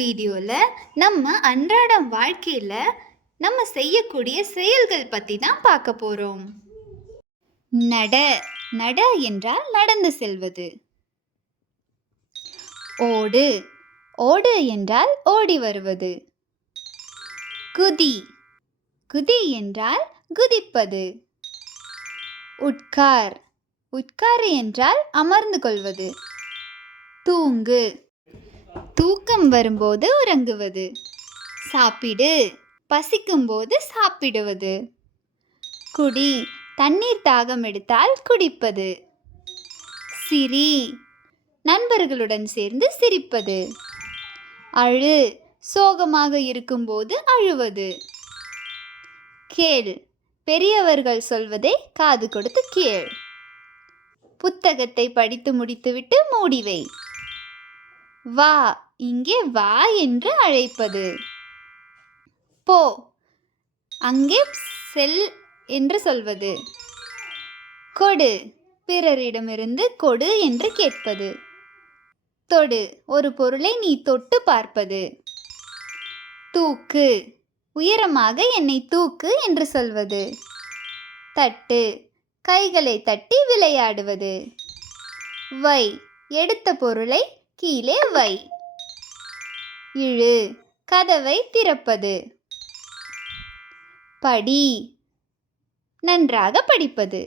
வீடியோவில் நம்ம அன்றாடம் வாழ்க்கையில் நம்ம செய்யக்கூடிய செயல்கள் பற்றி தான் பார்க்க போகிறோம். நட நட என்றால் நடந்து செல்வது. ஓடு ஓடு என்றால் ஓடி வருவது. குதி குதி என்றால் குதிப்பது. உட்கார் உட்கார் என்றால் அமர்ந்து கொள்வது. தூங்கு தூக்கம் வரும்போது உறங்குவது. சாப்பிடு பசிக்கும்போது சாப்பிடுவது. குடி தண்ணீர் தாகம் எடுத்தால் குடிப்பது. சிரி நண்பர்களுடன் சேர்ந்து சிரிப்பது. அழு சோகமாக இருக்கும்போது அழுவது. கேள் பெரியவர்கள் சொல்வதை காது கொடுத்து கேள். புத்தகத்தை படித்து முடித்துவிட்டு மூடிவை. வா இங்கே வா என்று அழைப்பது. போ அங்கே செல் என்று சொல்வது. கொடு பிறரிடமிருந்து கொடு என்று கேட்பது. தொடு ஒரு பொருளை நீ தொட்டு பார்ப்பது. தூக்கு உயரமாக என்னை தூக்கு என்று சொல்வது. தட்டு கைகளை தட்டி விளையாடுவது. வை எடுத்த பொருளை கீழே வை. இழு கதவை திறப்பது. படி நன்றாக படிப்பது.